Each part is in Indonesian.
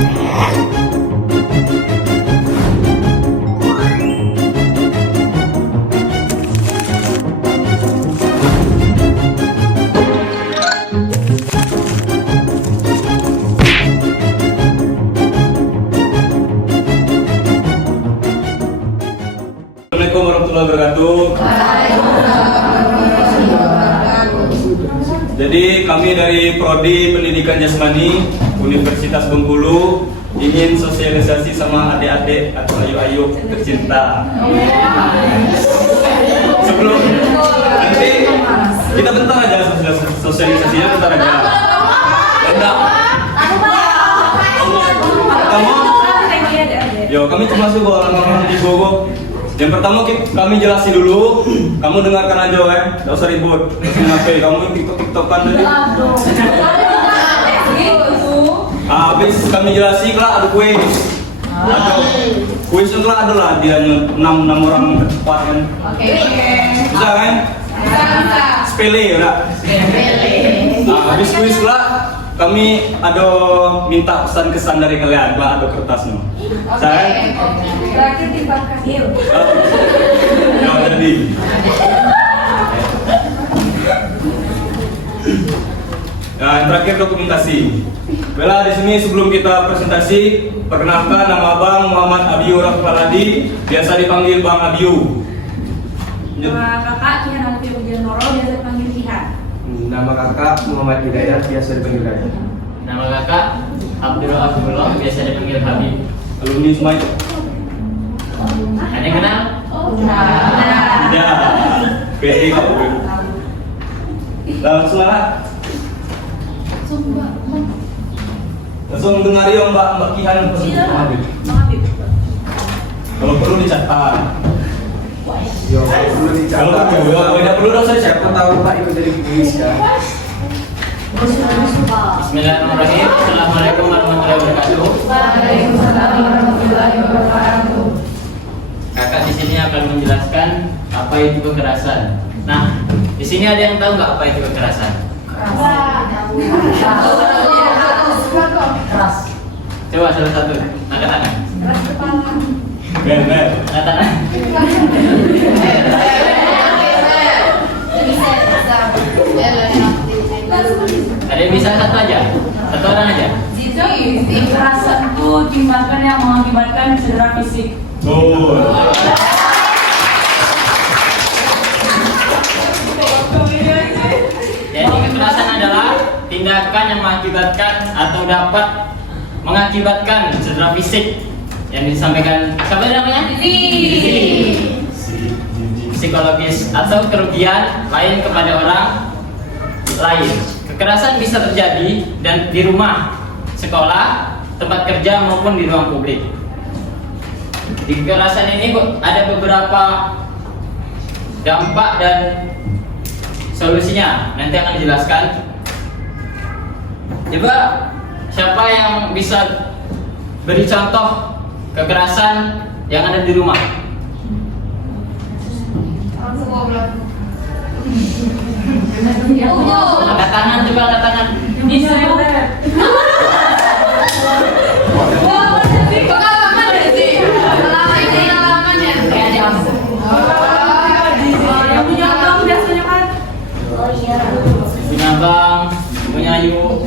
Assalamualaikum warahmatullahi wabarakatuh. Jadi kami dari Prodi Pendidikan Jasmani Universitas Bengkulu ingin sosialisasi sama adik-adik atau ayu-ayu tercinta. Sebelum nanti kita bentar aja sosialisasinya, bentar aja. Bentar. Kamu? Yo, kami termasuk orang-orang di Gogo. Yang pertama kami jelasin dulu, kamu dengarkan aja ya, gak usah ribut. Kenapa kamu tiktok-tiktokan tadi? Habis kami jelasin lah ada kuis. Ada kuis itu lah ada lah dia 6 orang tepat kan. Bisa kan? Sepele ya. Nah, habis kuis lah kami ada minta pesan kesan dari kalian, ada kertasnya. Saya terakhir dibakar yuk. Ya jadi. Nah, yang terakhir dokumentasi. Bella di sini sebelum kita presentasi, perkenalkan nama Bang Muhammad Abiyu Rafaladi, biasa dipanggil Bang Abiyu. Nama kakak Kihan Alfiya Pujianoro, biasa dipanggil Kihan. Nama kakak Muhammad Hidayat, biasa dipanggil Hidayat. Nama kakak Abdullah, biasa dipanggil Habib. Alumni semuanya. Ada yang kenal? Ya. PD kok. Langsung lah. Langsung dengar ya Mbak Kihan. Habib. Kalau perlu dicatat. Yo, perlu Kalau dicatat. tidak perlu dong saya Siapa tahu Pak ikut dari kuis ya. Bismillahirrahmanirrahim. Assalamualaikum warahmatullahi wabarakatuh. Waalaikumsalam warahmatullahi wabarakatuh. Kakak di sini akan menjelaskan apa itu kekerasan. Nah, di sini ada yang tahu nggak apa itu kekerasan? Keras. Coba salah satu, angkat tangan. Keras kepala. Ben. Angkat tangan. Ada yang bisa satu aja, satu orang aja. Kekerasan itu tindakan yang mengakibatkan cedera fisik. Tuh. Jadi kekerasan adalah tindakan yang mengakibatkan atau dapat mengakibatkan cedera fisik yang disampaikan siapa namanya? Psikologis atau kerugian lain kepada orang lain. Kekerasan bisa terjadi dan di rumah, sekolah, tempat kerja maupun di ruang publik. Di kekerasan ini ada beberapa dampak dan solusinya. Nanti akan dijelaskan. Coba siapa yang bisa beri contoh kekerasan yang ada di rumah? Angkat tangan, coba angkat tangan. Bisa ya. Yang punya abang biasanya kan. Punya abang, punya ayu.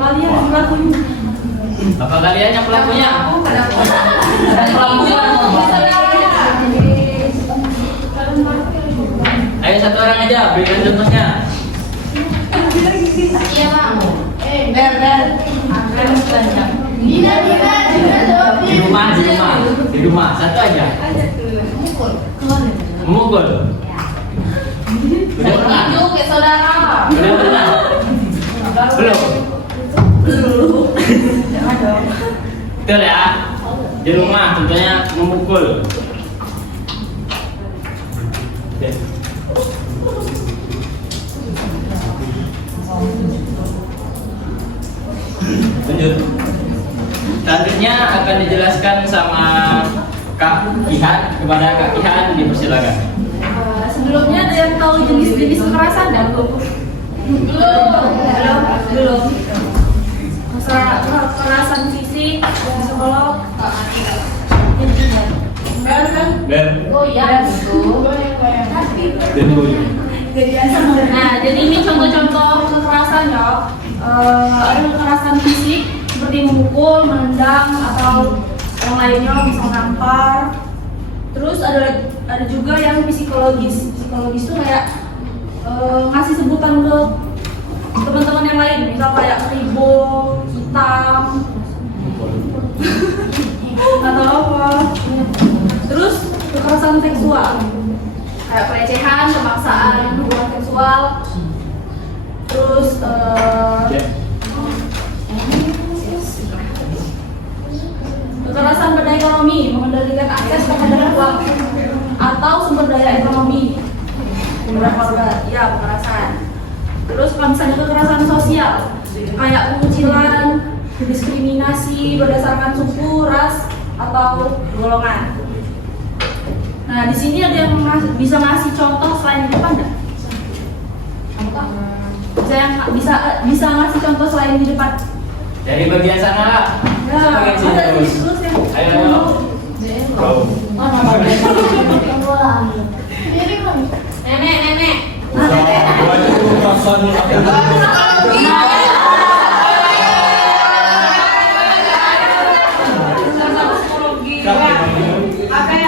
Kalian pelakunya. Apa kalian yang pelakunya? Ayo satu orang aja, berikan contohnya. Di rumah, satu aja. Memukul. Udah pernah? Udah pernah? Belum. Betul ya. Di rumah contohnya memukul. Lanjut. Selanjutnya akan dijelaskan sama Kak Kihan, kepada Kak Kihan dipersilakan. Sebelumnya ada yang tahu jenis-jenis kekerasan dan belum. Masalah kekerasan psikolog. Ben. Oh iya, betul. Ben boy. Nah, jadi ini contoh-contoh kekerasan ya. Ada kekerasan fisik seperti memukul, menendang atau yang lainnya bisa menampar. Terus ada juga yang psikologis. Psikologis itu kayak ngasih sebutan ke teman-teman yang lain, misal kayak ribo, hitam, atau apa. Terus kekerasan seksual kayak pelecehan, pemaksaan, hubungan seksual. Terus kekerasan pada ekonomi, mengendalikan akses terhadap uang atau sumber daya ekonomi kepada keluarga, ya kekerasan. Terus kalau misalnya kekerasan sosial kayak pengucilan, diskriminasi berdasarkan suku, ras atau golongan. Nah, di sini ada yang bisa ngasih contoh selain di depan enggak? Bisa ngasih contoh selain di depan? Dari bagian sana lah. Ya, Sebagai ada di jurus. terus ya. Ayo. Kau. Nenek. Banyak kekerasan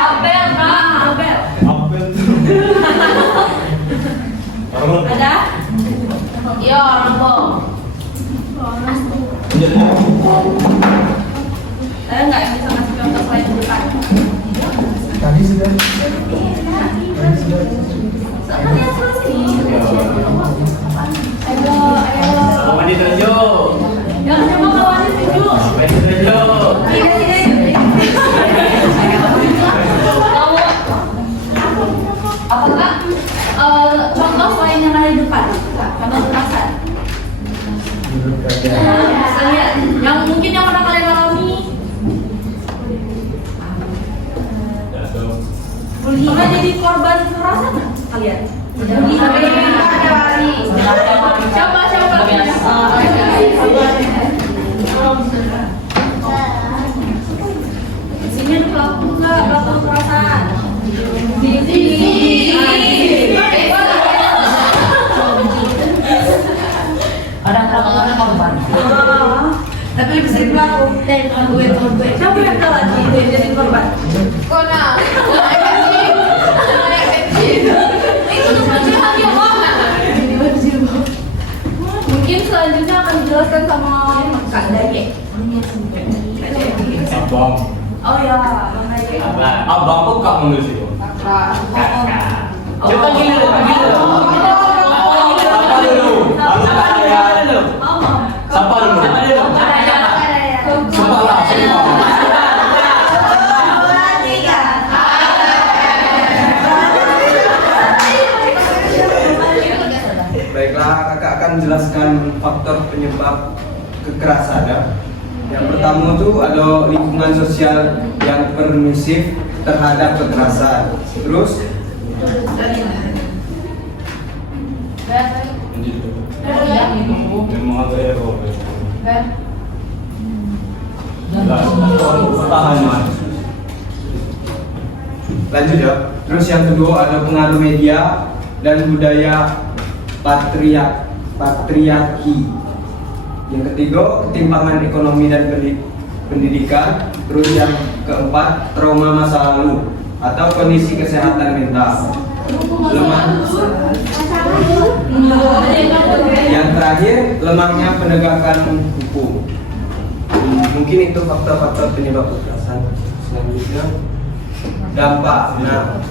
Apel, Kak. Apel. Apel. Orang. Ada? Iya, orang bom. Ada nggak yang bisa ngasih contoh selain di depan? Tadi sudah. Soalnya dia suruh sini. Ayo. Sama ditunjuk. Jangan cuma kawannya tunjuk. Sampai ditunjuk. Apakah contoh selain yang ada di depan? Contoh kekerasan. Misalnya, yang mungkin yang pernah kalian alami. Pernah jadi korban kekerasan nggak kalian? Siapa? Di sini ada pelaku nggak? Pelaku kekerasan. Di sini. Ada korban. Tapi bisa jadi pelaku. Siapa yang kalah jadi korban? Mungkin selanjutnya akan dijelaskan sama Kak Daye. Abang. Oh ya, Bang Daye. Abang. Abang kok kak menulis itu? Kakak. Coba panggil dulu. Siapa dulu? Baru saya. Mama. Siapa dulu? Siapa lah? Siapa? Baiklah, kakak akan menjelaskan faktor penyebab kekerasan ya. Yang pertama tuh ada lingkungan sosial yang permisif terhadap kekerasan. Terus Memang agak error. Tahan mas. lanjut ya. Terus yang kedua ada pengaruh media dan budaya patriarki. Yang ketiga ketimpangan ekonomi dan pendidikan. Terus yang keempat trauma masa lalu atau kondisi kesehatan mental. Yang terakhir lemahnya penegakan hukum. Mungkin itu faktor-faktor penyebab kekerasan. Selanjutnya dampak. Nah,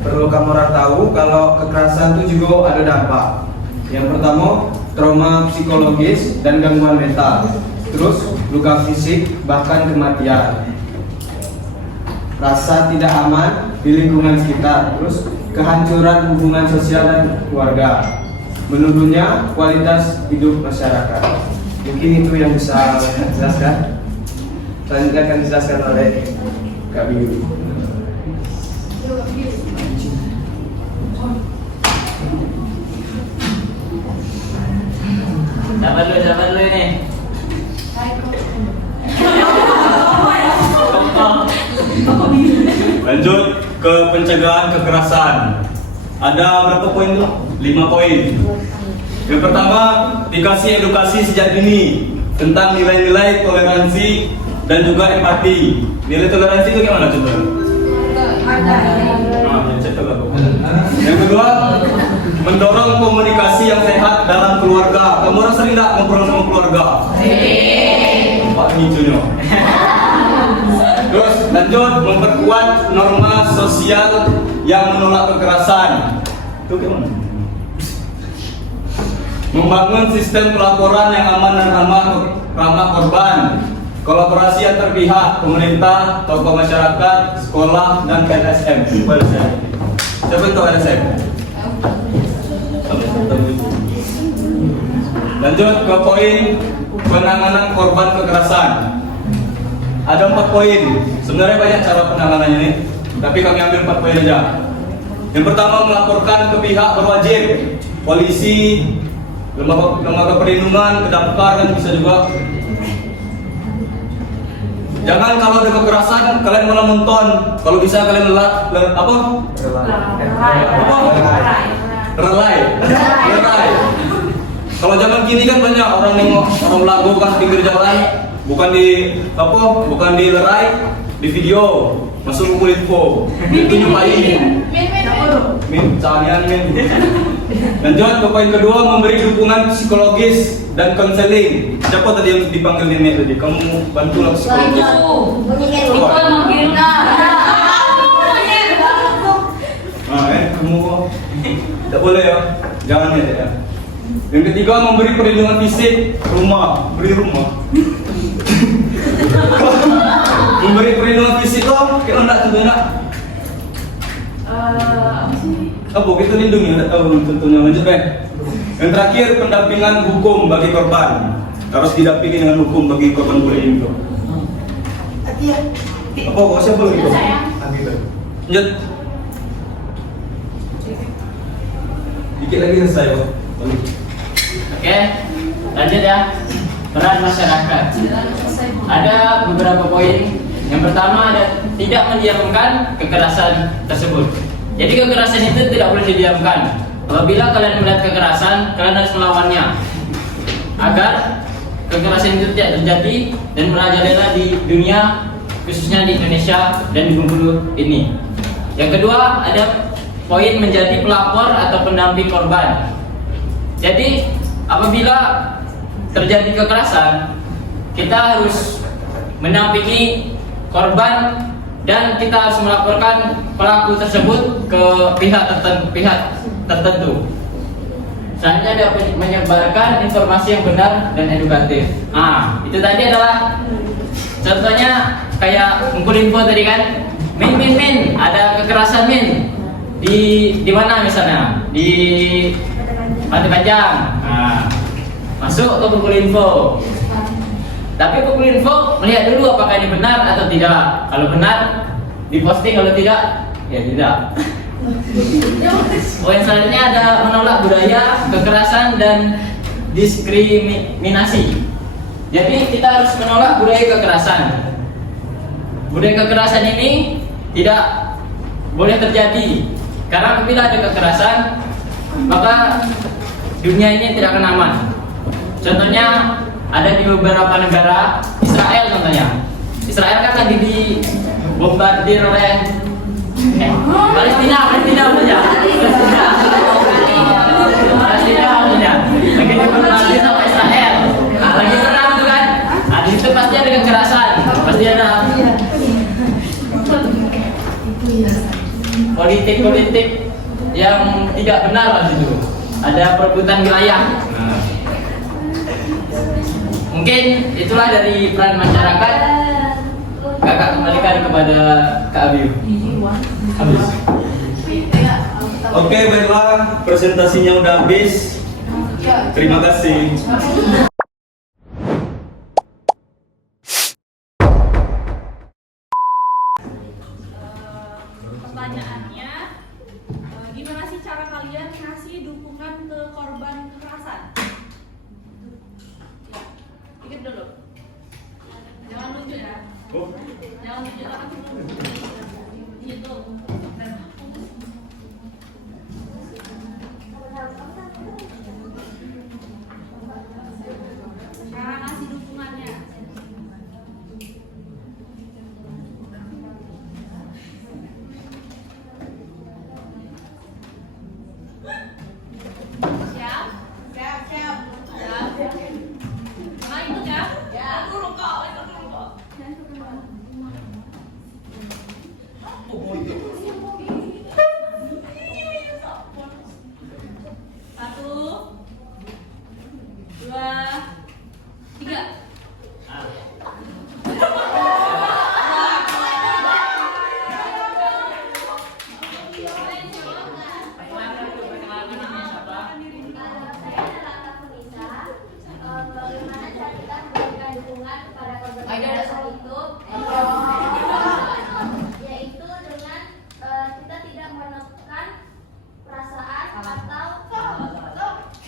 perlu kamu tahu kalau kekerasan itu juga ada dampak. Yang pertama trauma psikologis dan gangguan mental. Terus luka fisik bahkan kematian. Rasa tidak aman di lingkungan sekitar. Terus kehancuran hubungan sosial dan keluarga. Menurunnya kualitas hidup masyarakat. Mungkin itu yang bisa saya jelaskan. Selanjutnya akan dijelaskan oleh Kak Biu. Sabar dulu ini. Lanjut ke pencegahan kekerasan. Ada berapa poin tuh? 5 poin. Yang pertama, dikasih edukasi sejak dini tentang nilai-nilai toleransi dan juga empati. Nilai toleransi itu gimana contohnya? Yang kedua, mendorong komunikasi yang sehat dalam keluarga. Kamu orang sering nggak ngobrol sama keluarga? Pak Micunya. Terus lanjut, memperkuat norma sosial yang menolak kekerasan. Itu gimana? Membangun sistem pelaporan yang aman dan ramah korban. Kolaborasi antar pihak, pemerintah, tokoh masyarakat, sekolah, dan LSM. Siapa itu LSM? Lanjut ke poin penanganan korban kekerasan. Ada 4 poin. Sebenarnya banyak cara penanganannya ini, tapi kami ambil 4 poin aja. Yang pertama, melaporkan ke pihak berwajib, polisi, lembaga perlindungan, kedamkar, dan bisa juga. Jangan kalau ada kekerasan kalian malah nonton. Kalau bisa kalian relay. Kalau zaman kini kan banyak orang nengok orang lagu kan pinggir jalan, bukan di lerai, di video, masuk ke info, itu nyumpain. Lanjut ke poin kedua, memberi dukungan psikologis dan konseling. Siapa tadi yang dipanggil Nenek tadi? Kamu bantulah psikologis. Kamu tidak boleh ya, jangan ya. Yang ketiga, memberi perlindungan fisik, beri rumah. Memberi perlindungan fisik loh, kayak enggak tentunya. Apa kita lindungi, enggak tahu tentunya. Lanjut kan. Yang terakhir, pendampingan hukum bagi korban. Harus didampingi dengan hukum bagi korban bullying itu. Apa kok siapa lagi kok? Lanjut. Dikit lagi selesai kok. Oke, lanjut ya. Peran masyarakat. Ada beberapa poin. Yang pertama, ada tidak mendiamkan kekerasan tersebut. Jadi kekerasan itu tidak boleh didiamkan. Apabila kalian melihat kekerasan, kalian harus melawannya agar kekerasan itu tidak terjadi dan merajalela di dunia, khususnya di Indonesia dan di Bengkulu ini. Yang kedua, ada poin menjadi pelapor atau pendamping korban. Jadi apabila terjadi kekerasan, kita harus mendampingi korban dan kita harus melaporkan pelaku tersebut ke pihak tertentu. Selanjutnya ada menyebarkan informasi yang benar dan edukatif. Itu tadi adalah contohnya kayak ngumpul info tadi kan. Min, ada kekerasan min di mana misalnya? Di Pantai Panjang. Masuk ke Google Info. Tapi Google Info melihat dulu apakah ini benar atau tidak. Kalau benar, diposting. Kalau tidak, ya tidak. Poin selanjutnya ada menolak budaya kekerasan dan diskriminasi. Jadi kita harus menolak budaya kekerasan. Budaya kekerasan ini tidak boleh terjadi. Karena apabila ada kekerasan, maka dunia ini tidak akan aman. Contohnya ada di beberapa negara, Israel contohnya. Israel kan lagi dibombardir oleh Palestina saja. Palestina saja. Lagi dibombardir sama Israel. Lagi perang itu kan. Di situ pasti ada kekerasan, pasti ada politik yang tidak benar di situ. Ada perebutan wilayah. Mungkin itulah dari peran masyarakat. Kakak kembalikan kepada Kak Abiu. Habis. Oke, baiklah, presentasinya udah habis. Terima kasih. Pertanyaannya, gimana sih cara kalian ngasih dukungan ke korban kekerasan? Ya, pikir dulu. Jangan lucu ya. Oh, Jangan tunjukkan aku YouTube. Sekarang kasih dukungannya. Siap? Siap. Nah, ikut ya? Aku rokok. Satu, dua, tiga. Bagaimana cara kita memberikan dukungan kepada korban kekerasan itu? Yaitu dengan kita tidak menekan perasaan atau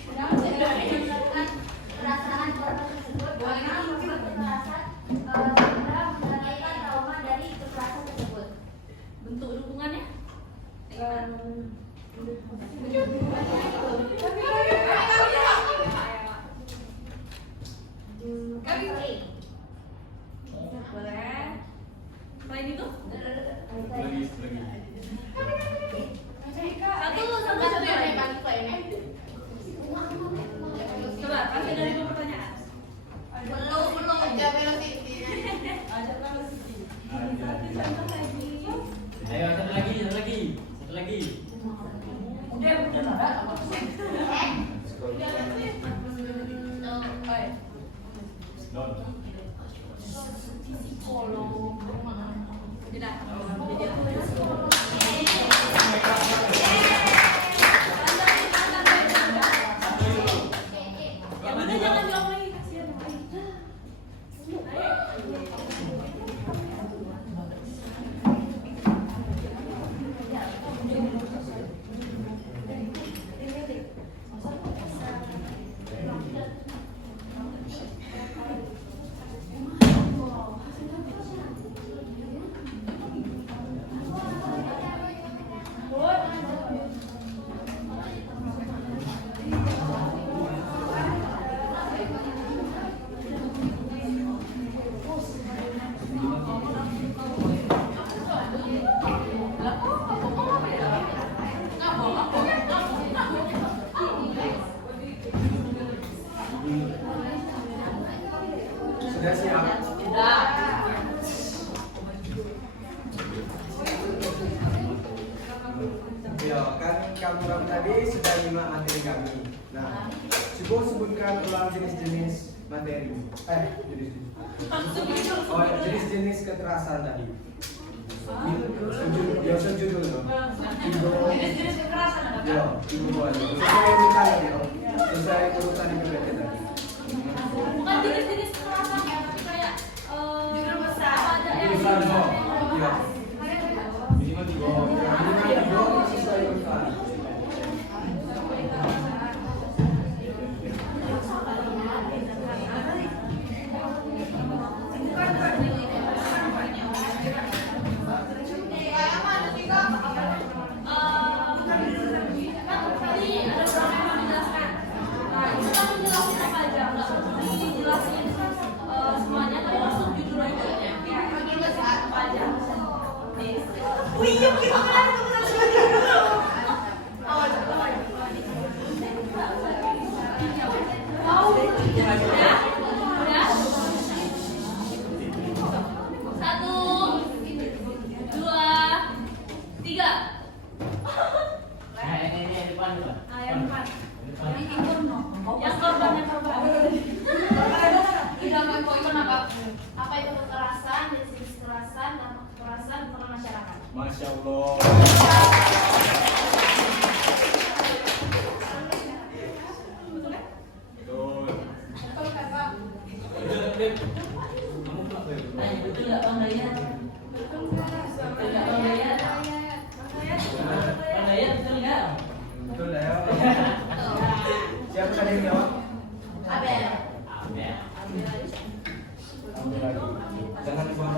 menekan perasaan korban tersebut karena korban kekerasan sudah mendapatkan trauma dari kekerasan tersebut. Bentuk dukungannya? Counseling. Boleh. Selain itu? lagi. Satu ya, coba kasih dari pertanyaan. Belum jawab velocity. Ayo satu lagi. Udah ada apa? Tidak. Yang udah jangan jawab lagi, kasihan yang lain. Sudah siap? Ya, kan kamu tadi sudah nyimak materi kami. Nah, sebutkan ulang jenis-jenis materi. Jenis-jenis kekerasan tadi. Sejudul loh. Jenis-jenis kekerasan ada kan? Ya, ibu buat. Sesuai urutan tadi. Sesuai urutan yang berbeda tadi. Bukan jenis-jenis kekerasan ya, tapi kayak Judul besar. apa aja ya. Urusan kok. Ya. Minimal sesuai urutan. Satu, dua, tiga. Ini depan. Yang depan. Yang korbannya korban. Tidak mau ikut apa? Apa itu kekerasan, jenis kekerasan, dampak kekerasan pada masyarakat. Masya Allah. Betul nggak Bang Dayat? Betul nggak Bang Dayat? Bang Dayat betul nggak? Betul ya. Siapa tadi yang jawab? Abel. Jangan dibuang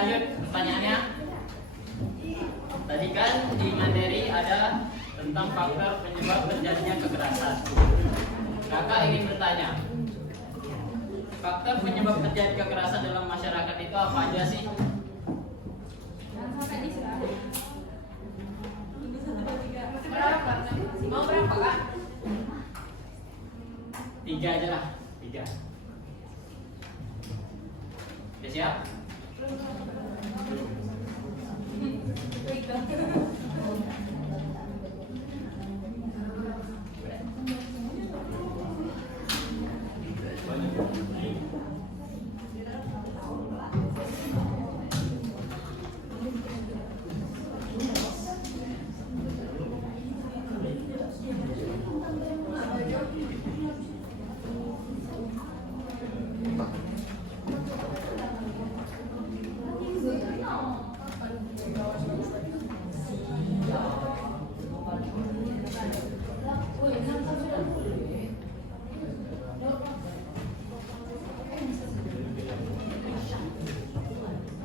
lanjut pertanyaannya. Tadi kan di materi ada tentang faktor penyebab terjadinya kekerasan. Kakak ingin bertanya, faktor penyebab terjadi kekerasan dalam masyarakat itu apa aja sih? Mau berapa kak? 3 aja lah, 3. Udah siap?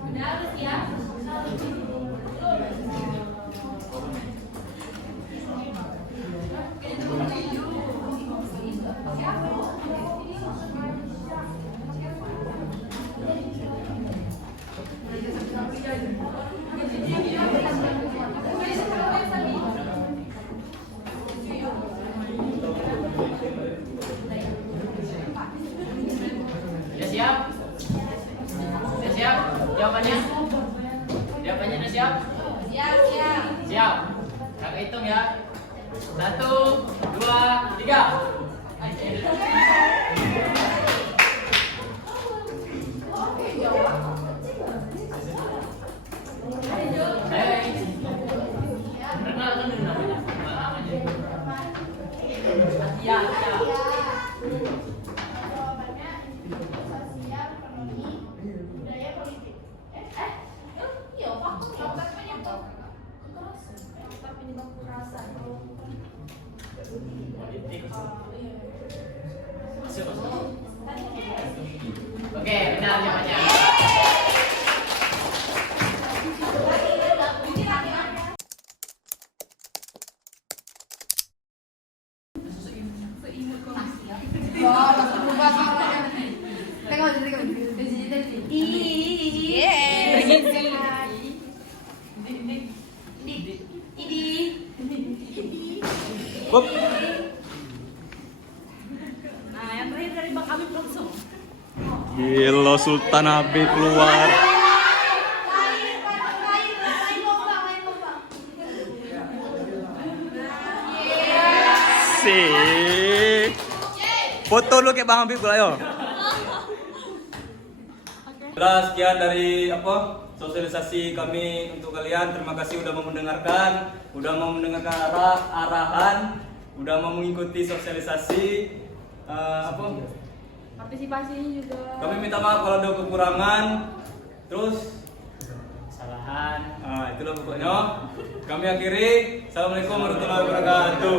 Udah harus ya. Udah siap? Udah siap? Jawabannya? Jawabannya udah siap? Siap, siap. Siap. Kakak hitung ya. 1, 2, 3. Hey. Perkenalkan dulu namanya. Ya, ya. Jawabannya sosial, ekonomi, budaya, politik. Iya, faktor penyebab kekerasan. Faktor penyebab kekerasan. Politik. Iya. Masuk, masuk. Oke, benar jawabannya. Hup. Nah, yang terakhir dari Bang Habib langsung. Gila Sultan Habib keluar. Sih. Foto lu kayak Bang Habib gua ayo. Sekian dari sosialisasi kami untuk kalian. Terima kasih udah mau mendengarkan, arahan, udah mau mengikuti sosialisasi. Partisipasinya juga. Kami minta maaf kalau ada kekurangan. Terus Kesalahan. itulah pokoknya. Kami akhiri. Assalamualaikum warahmatullahi wabarakatuh.